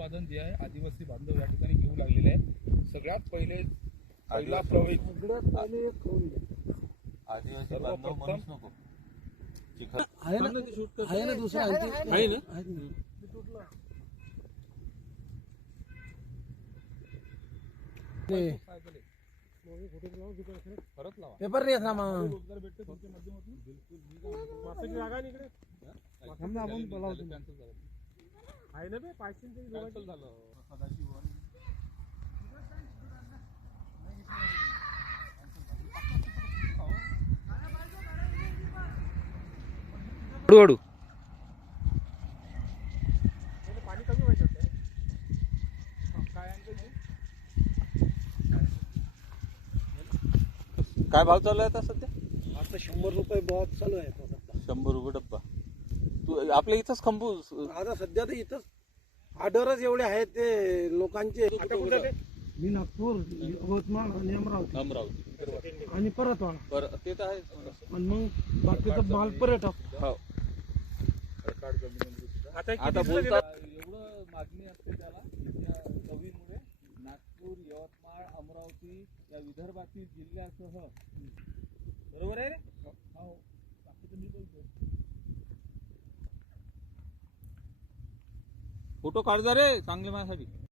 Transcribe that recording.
उत्पादन जे आहे आदिवासी बांधव या ठिकाणी घेऊ लागलेले आहे. सगळ्यात पहिला प्रवेश आदिवासी बांधव म्हणूच नको आहे ना दुसरा आहे ना परत लावा पेपर नाही ना मग रोजगार भेटते तुमच्या माध्यमातून आहे ना बे कॅन्सल झालं हळूहळू पाणी कमी व्हायचं काय काय भाव चालू आहे आता सध्या? आता 100 रुपये भाव चालू आहे 100 रुपये डब्बा. तू आपल्या इथंच खंबू आता सध्या तर इथंच ऑर्डरच एवढे आहेत ते लोकांचे. मी नागपूर, यवतमाळ आणि अमरावती आणि परतवाडा ते तर आहे. आणि मग बाकीचा माल पर्यटक. हो आता बोलतात एवढं मागणी असते त्याला त्या चवीमुळे नागपूर, यवतमाळ, अमरावती या विदर्भातील जिल्ह्यासह बरोबर आहे रे. हो बाकीचं मी बोलतो. फोटो काढ जा रे चांगले माझ्यासाठी.